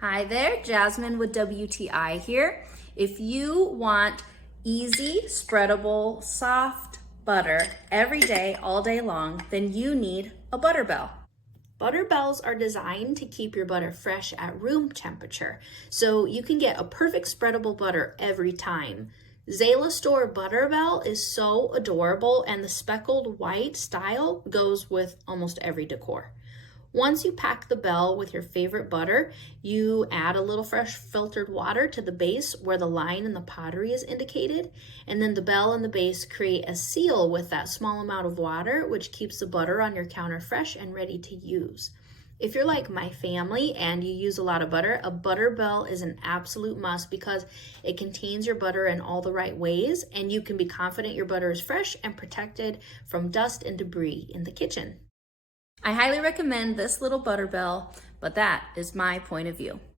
Hi there, Jasmine with WTI here. If you want easy, spreadable, soft butter every day, all day long, then you need a butter bell. Butter bells are designed to keep your butter fresh at room temperature, so you can get a perfect spreadable butter every time. XELA Store Butter Bell is so adorable, and the speckled white style goes with almost every decor. Once you pack the bell with your favorite butter, you add a little fresh filtered water to the base where the line in the pottery is indicated, and then the bell and the base create a seal with that small amount of water, which keeps the butter on your counter fresh and ready to use. If you're like my family and you use a lot of butter, a butter bell is an absolute must because it contains your butter in all the right ways, and you can be confident your butter is fresh and protected from dust and debris in the kitchen. I highly recommend this little butter bell, but that is my point of view.